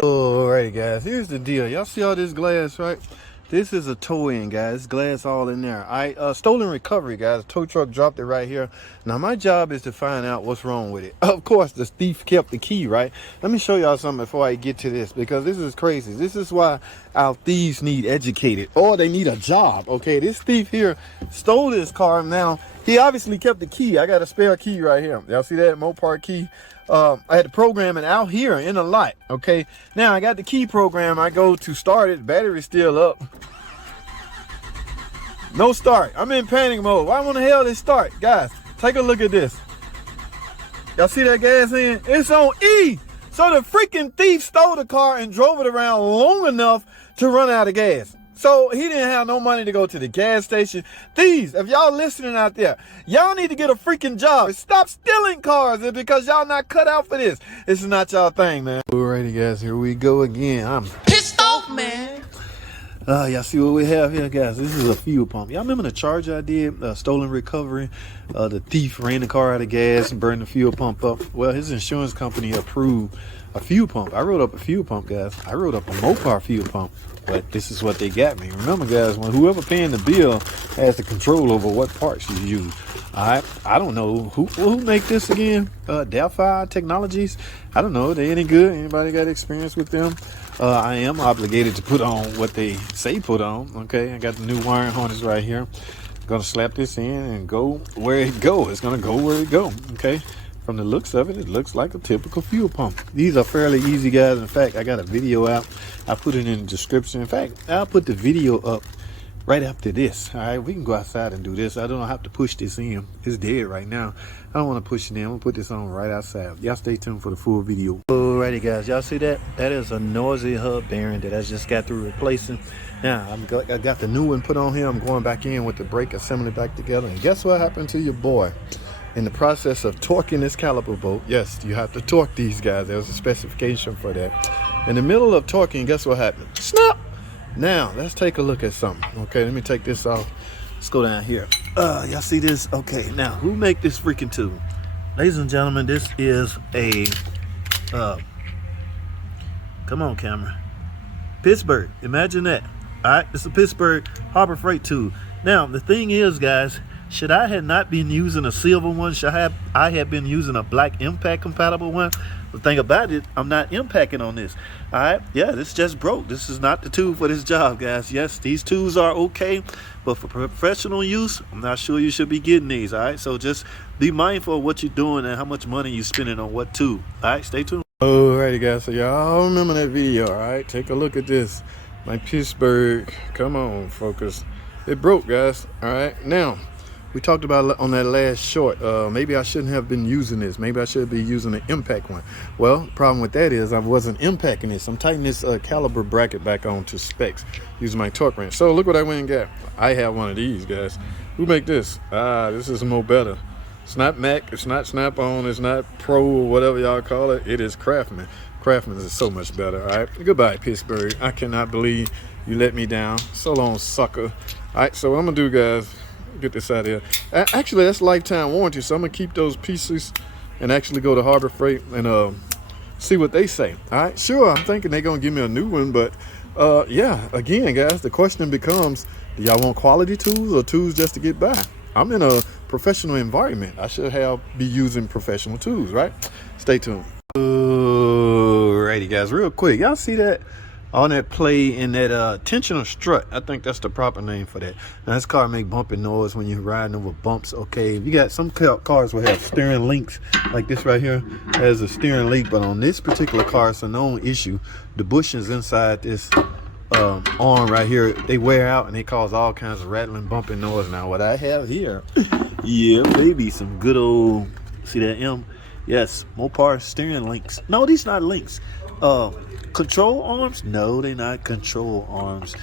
Alrighty guys, here's the deal. Y'all see all this glass, right? This is a tow in, guys. Glass all in there. Stolen recovery, guys. Tow truck dropped it right here. Now my job is to find out what's wrong with it. Of course, the thief kept the key, right? Let me show y'all something before I get to this, because this is crazy. This is why our thieves need educated, or they need a job. Okay, this thief here stole this car. Now he obviously kept the key. I got a spare key right here. Y'all see that Mopar key? I had to program it out here in the lot. Okay, now I got the key program. I go to start it. Battery's still up. No start. I'm in panic mode. Why in the hell they start? Guys, take a look at this. Y'all see that gas in? It's on E. So the freaking thief stole the car and drove it around long enough to run out of gas. So he didn't have no money to go to the gas station. Thieves, if y'all listening out there, y'all need to get a freaking job. Stop stealing cars because y'all not cut out for this. This is not y'all thing, man. Alrighty, guys, here we go again. I'm pissed off, man. Y'all see what we have here, guys? This is a fuel pump. Y'all remember the charge I did? Stolen recovery. The thief ran the car out of gas and burned the fuel pump up. Well, his insurance company approved a fuel pump. I wrote up a fuel pump, guys. I wrote up a Mopar fuel pump. But this is what they got me. Remember, guys, when whoever paying the bill has the control over what parts you use. I don't know who make this again. Delphi Technologies. I don't know. They any good? Anybody got experience with them? I am obligated to put on what they say put on. Okay, I got the new wiring harness right here. Gonna slap this in and go where it go. It's gonna go where it go. Okay. From the looks of it, it looks like a typical fuel pump. These are fairly easy, guys. In fact, I got a video out. I put it in the description. In fact, I'll put the video up right after this. All right, we can go outside and do this. I don't have to push this in. It's dead right now. I don't want to push it in. I'm gonna put this on right outside. Y'all stay tuned for the full video. Alrighty, guys. Y'all see that? That is a noisy hub bearing that I just got through replacing. Now, I got the new one put on here. I'm going back in with the brake assembly back together. And guess what happened to your boy? In the process of torquing this caliper bolt, yes, you have to torque these guys. There's a specification for that. In the middle of torquing, guess what happened? Snap! Now, let's take a look at something. Okay, let me take this off. Let's go down here. Y'all see this? Okay, now, who make this freaking tool? Ladies and gentlemen, this is a, come on, camera. Pittsburgh, imagine that. All right, it's a Pittsburgh Harbor Freight tool. Now, the thing is, guys, should I have not been using a silver one? Should I have been using a black impact compatible one? The thing about it, I'm not impacting on this. All right, yeah, this just broke. This is not the tool for this job, guys. Yes, these tools are okay, but for professional use, I'm not sure you should be getting these. All right, so just be mindful of what you're doing and how much money you're spending on what tool. All right, stay tuned. Alrighty, guys, so y'all remember that video. All right, take a look at this. My Pittsburgh, come on, focus. It broke, guys. All right, now we talked about on that last short, maybe I shouldn't have been using this. Maybe I should be using an impact one. Well, the problem with that is I wasn't impacting this. I'm tightening this caliber bracket back on to specs using my torque wrench. So look what I went and got. I have one of these, guys. Who make this? This is more better. It's not Mac, it's not Snap-on, it's not Pro or whatever y'all call it. It is Craftsman. Craftsman is so much better. All right, goodbye, Pittsburgh. I cannot believe you let me down. So long, sucker. All right, so what I'm gonna do, guys, get this out of here. Actually, that's lifetime warranty, so I'm gonna keep those pieces and actually go to Harbor Freight and see what they say. All right, sure, I'm thinking they're gonna give me a new one, but yeah, again, guys, the question becomes, do y'all want quality tools or tools just to get by? I'm in a professional environment. I should be using professional tools, right? Stay tuned. Alrighty, guys, real quick, y'all see that on that play in that tensioner strut? I think that's the proper name for that. Now, this car make bumping noise when you're riding over bumps. Okay, if you got some cars will have steering links like this right here has a steering link, but on this particular car it's a known issue. The bushings inside this arm right here, they wear out and they cause all kinds of rattling, bumping noise. Now what I have here, yeah, baby, some good old, see that M? Yes, Mopar steering links. No, these not links. Control arms? No, they're not control arms.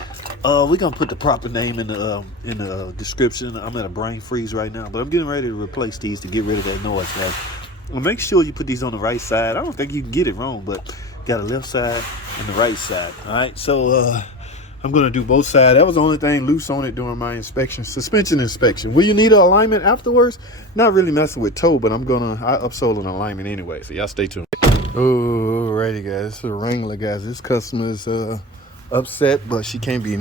We're gonna put the proper name in the description. I'm at a brain freeze right now, but I'm getting ready to replace these to get rid of that noise, guys. Well, make sure you put these on the right side. I don't think you can get it wrong, but got a left side and the right side. All right, so I'm gonna do both sides. That was the only thing loose on it during my inspection, suspension inspection. Will you need an alignment afterwards? Not really messing with toe, but I upsold an alignment anyway, so y'all stay tuned. Alrighty, guys. This is a Wrangler, guys. This customer is upset, but she can't be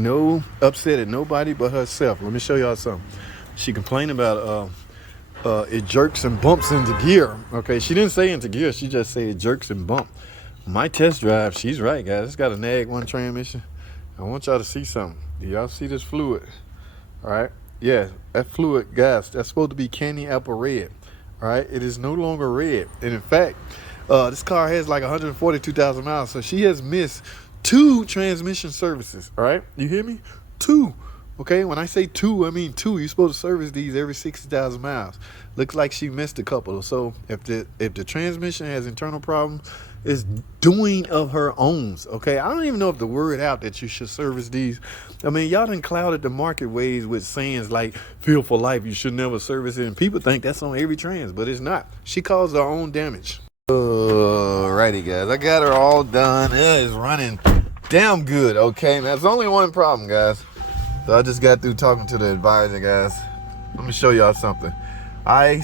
upset at nobody but herself. Let me show y'all something. She complained about it jerks and bumps into gear. Okay, she didn't say into gear. She just said it jerks and bump. My test drive, she's right, guys. It's got a nag one transmission. I want y'all to see something. Do y'all see this fluid? All right. Yeah, that fluid, guys, that's supposed to be candy apple red. All right. It is no longer red. And in fact, this car has like 142,000 miles. So she has missed 2 transmission services. All right. You hear me? 2. Okay. When I say 2, I mean 2. You're supposed to service these every 60,000 miles. Looks like she missed a couple. So if the transmission has internal problems, it's doing of her own. Okay. I don't even know if the word out that you should service these. I mean, y'all done clouded the market ways with sayings like "feel for life," you should never service it, and people think that's on every trans, but it's not. She caused her own damage. Alrighty, guys, I got her all done. It is running damn good. Okay, now there's only one problem, guys. So I just got through talking to the advisor, guys. Let me show y'all something. I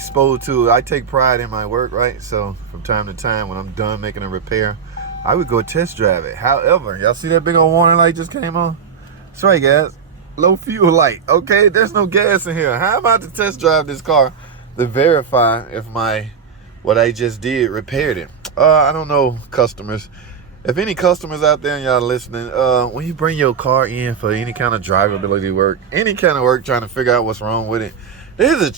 take pride in my work, right? So from time to time, when I'm done making a repair, I would go test drive it. However, y'all see that big old warning light just came on? That's right, guys. Low fuel light. Okay, there's no gas in here. How about to test drive this car to verify if what I just did repaired it? I don't know, customers. If any customers out there and y'all listening, when you bring your car in for any kind of drivability work, any kind of work trying to figure out what's wrong with it, there's a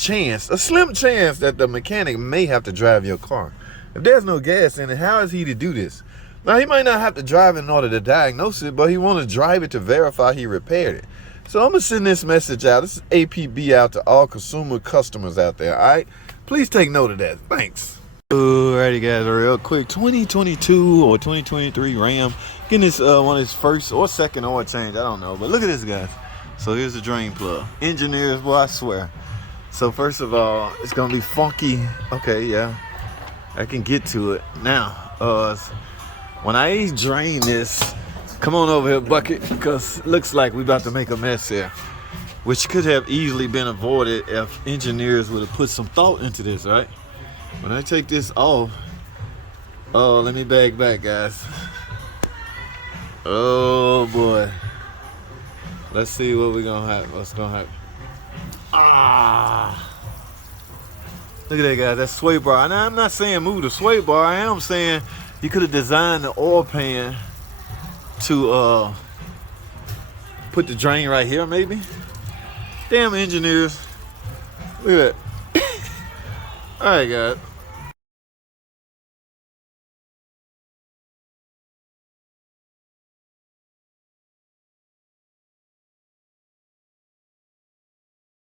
slim chance that the mechanic may have to drive your car. If there's no gas in it, how is he to do this? Now, he might not have to drive it in order to diagnose it, but he want to drive it to verify he repaired it. So I'm going to send this message out. This is APB out to all consumer customers out there, all right? Please take note of that. Thanks. Alrighty, guys, real quick. 2022 or 2023 Ram. Getting this one of his first or second oil change. I don't know. But look at this, guys. So here's the drain plug. Engineers, boy, I swear. So first of all, it's going to be funky. Okay, yeah. I can get to it. Now, when I drain this, come on over here, bucket, because it looks like we about to make a mess here, which could have easily been avoided if engineers would have put some thought into this, right? When I take this off, let me back, guys. Oh boy, let's see what we're gonna have. What's gonna happen? Look at that, guys. That sway bar. Now, I'm not saying move the sway bar. I am saying you could have designed the oil pan to put the drain right here, maybe. Damn engineers. Look at that. All right, guys.